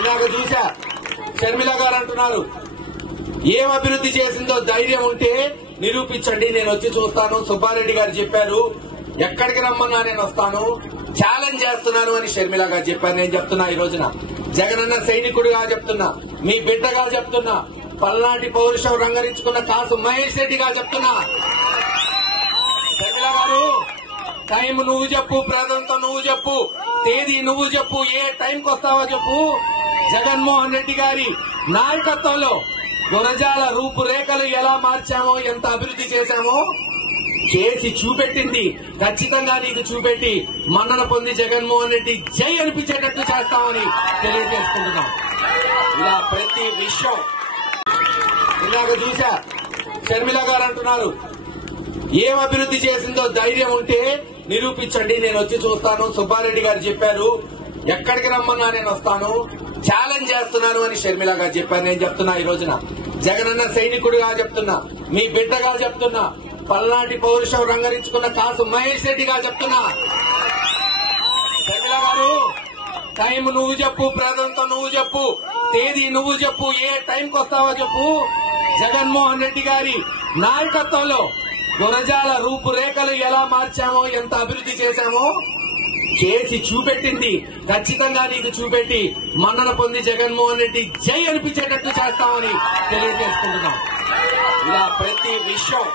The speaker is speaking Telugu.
ఇందాక చూసా షర్మిల గారు అంటున్నారు, ఏం అభివృద్ధి చేసిందో ధైర్యం ఉంటే నిరూపించండి, నేను వచ్చి చూస్తాను. సుబ్బారెడ్డి గారు చెప్పారు, ఎక్కడికి రమ్మన్నా నేను వస్తాను, ఛాలెంజ్ చేస్తున్నాను అని షర్మిల గారు చెప్పారు. నేను చెప్తున్నా, ఈ రోజున జగనన్న సైనికుడిగా చెప్తున్నా, మీ బిడ్డగా చెప్తున్నా, పల్నాటి పౌరుషం రంగరించుకున్న కాసు మహేష్ రెడ్డిగా చెప్తున్నా. షర్మిల గారు, టైం నువ్వు చెప్పు, ప్రాంతంతో నువ్వు చెప్పు, తేదీ నువ్వు చెప్పు, ఏ టైంకి వస్తావో చెప్పు. జగన్మోహన్ రెడ్డి గారి నాయకత్వంలో గురజాల రూపురేఖలు ఎలా మార్చామో, ఎంత అభివృద్ధి చేశామో చేసి చూపెట్టింది. ఖచ్చితంగా నీకు చూపెట్టి మన్నన పొంది జగన్మోహన్ రెడ్డి జై అనిపించేటట్టు చేస్తామని తెలియజేసుకుంటున్నాం. ఇలా ప్రతి విషయం ఇందాక చూసా షర్మిల గారు అంటున్నారు, ఏం అభివృద్ధి చేసిందో ధైర్యం ఉంటే నిరూపించండి, నేను వచ్చి చూస్తాను. సుబ్బారెడ్డి గారు చెప్పారు, ఎక్కడికి రమ్మన్నా నేను వస్తాను, ఛాలెంజ్ చేస్తున్నాను అని షర్మిల గారు చెప్పారు. నేను చెప్తున్నా, ఈ రోజున జగనన్న సైనికుడిగా చెప్తున్నా, మీ బిడ్డగా చెప్తున్నా, పల్నాటి పౌరుషం రంగరించుకున్న కాసు మహేష్ రెడ్డిగా చెప్తున్నా. షర్మిల గారు, టైం నువ్వు చెప్పు, ప్రాంతంతో నువ్వు చెప్పు, తేదీ నువ్వు చెప్పు, ఏ టైంకి వస్తావో చెప్పు. జగన్మోహన్ రెడ్డి గారి నాయకత్వంలో గురజాల రూపురేఖలు ఎలా మార్చామో, ఎంత అభివృద్ధి చేశామో చేసి చూపెట్టింది. ఖచ్చితంగా నీకు చూపెట్టి మన్నన పొంది జగన్మోహన్ రెడ్డి జై అనిపించేటట్టు చేస్తామని తెలియజేసుకుంటున్నాం. ఇలా ప్రతి విషయం